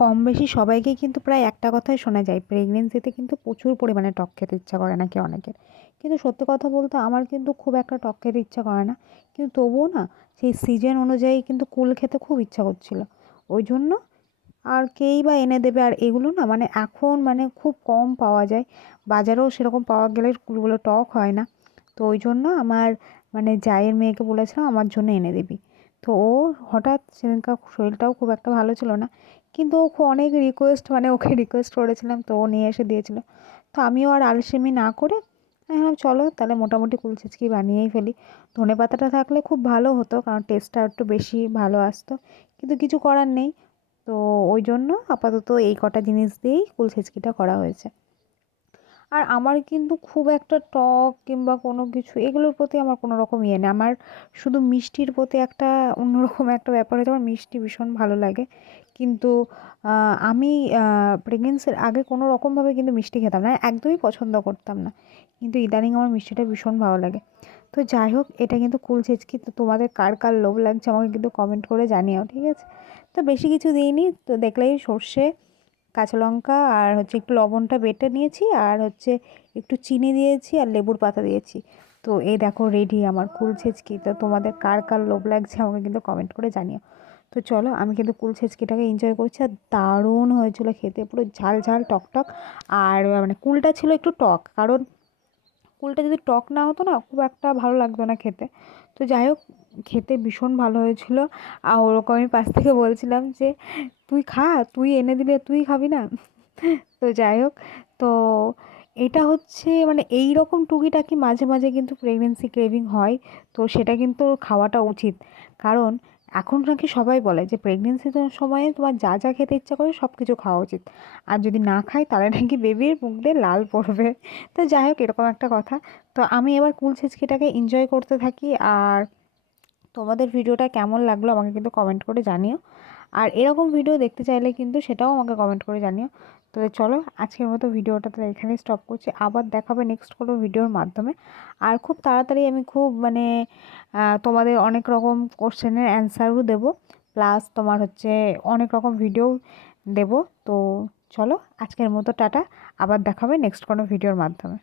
কম বেশি সবাইকেই কিন্তু প্রায় একটা কথাই শোনা যায়, প্রেগনেন্সিতে কিন্তু প্রচুর পরিমাণে টক খেতে ইচ্ছা করে নাকি অনেকের। কিন্তু সত্যি কথা বলতে আমার কিন্তু খুব একটা টক খেতে ইচ্ছা করে না। কিন্তু তবুও না, সেই সিজন অনুযায়ী কিন্তু কুল খেতে খুব ইচ্ছা করছিল। ওই জন্য আর কেই বা এনে দেবে, আর এগুলো না মানে এখন মানে খুব কম পাওয়া যায়। বাজারেও সেরকম পাওয়া গেলে কুলগুলো টক হয় না। তো ওই জন্য আমার মানে জায়ের মেয়েকে বলেছিলাম আমার জন্য এনে দিবি। তো ও হঠাৎ সেদিনকার শরীরটাও খুব একটা ভালো ছিল না। কিন্তু ও অনেক রিকোয়েস্ট, মানে ওকে রিকোয়েস্ট করেছিলাম তো ও নিয়ে এসে দিয়েছিল। তো আমিও আর আলসেমি না করে আমি ভাবলাম চলো তাহলে মোটামুটি কুল ছেঁচকি বানিয়েই ফেলি। ধনেপাতাটা থাকলে খুব ভালো হতো, কারণ টেস্টটা একটু বেশি ভালো আসতো। কিন্তু কিছু করার নেই। তো ওই জন্য আপাতত এই কটা জিনিস দিয়েই কুল ছেঁচকিটা করা হয়েছে। আর আমার কিন্তু খুব একটা টক কিংবা কোনো কিছু এগুলোর প্রতি আমার কোনো রকম ইয়ে নেই। আমার শুধু মিষ্টির প্রতি একটা অন্যরকম একটা ব্যাপার হচ্ছে, আমার মিষ্টি ভীষণ ভালো লাগে। কিন্তু আমি প্রেগনেন্সির আগে কোনো রকমভাবে কিন্তু মিষ্টি খেতাম না, একদমই পছন্দ করতাম না। কিন্তু ইদানিং আমার মিষ্টিটা ভীষণ ভালো লাগে। তো যাই হোক, এটা কিন্তু কুল ছেঁচকি। তো তোমাদের কার কার লোভ লাগছে আমাকে কিন্তু কমেন্ট করে জানিও, ঠিক আছে? তো বেশি কিছু দিইনি, তো দেখলেই সর্ষে, কাঁচা লঙ্কা আর হচ্ছে একটু লবণটা বেটে নিয়েছি, আর হচ্ছে একটু চিনি দিয়েছি আর লেবুর পাতা দিয়েছি। তো এই দেখো রেডি আমার কুল ছেঁচকি। তো তোমাদের কার কার লোভ লাগছে আমাকে কিন্তু কমেন্ট করে জানিও। তো চলো, আমি কিন্তু কুল ছেঁচকিটাকে এনজয় করছি, আর দারুণ হয়েছিল খেতে, পুরো ঝাল ঝাল টক টক। আর মানে কুলটা ছিল একটু টক, কারণ কুলটা যদি টক না হতো না খুব একটা ভালো লাগতো না খেতে। তো যাই হোক, খেতে ভীষণ ভালো হয়েছিল। আর ওরকম আমি পাশ থেকে বলছিলাম যে তুই খা, তুই এনে দিলে তুই খাবি না? তো যাই হোক, তো এটা হচ্ছে মানে এই রকম টুকিটাকি মাঝে মাঝে কিন্তু প্রেগনেন্সি ক্রেভিং হয়। তো সেটা কিন্তু খাওয়াটা উচিত। কারণ এখন নাকি সবাই বলে যে প্রেগনেন্সির সময়ে তোমার যা যা খেতে ইচ্ছা করে সব কিছু খাওয়া উচিত। আর যদি না খায় তাহলে নাকি বেবির মুখ দিয়ে লাল পড়বে। তো যাই হোক, এরকম একটা কথা। তো আমি এবার কুল ছেঁচকিটাকে এনজয় করতে থাকি। আর তোমাদের ভিডিওটা কেমন লাগলো আমাকে কিন্তু কমেন্ট করে জানিও। আর এরকম ভিডিও দেখতে চাইলে কিন্তু সেটাও আমাকে কমেন্ট করে জানিও। তো চলো, আজকের মতো ভিডিওটা তো এখানেই স্টপ করছি, আবার দেখাবে নেক্সট কোনো ভিডিওর মাধ্যমে। আর খুব তাড়াতাড়ি আমি খুব মানে তোমাদের অনেক রকম কোশ্চেনের অ্যান্সারও দেবো, প্লাস তোমার হচ্ছে অনেক রকম ভিডিও দেবো। তো চলো, আজকের মতো টাটা, আবার দেখাবে নেক্সট কোনো ভিডিওর মাধ্যমে।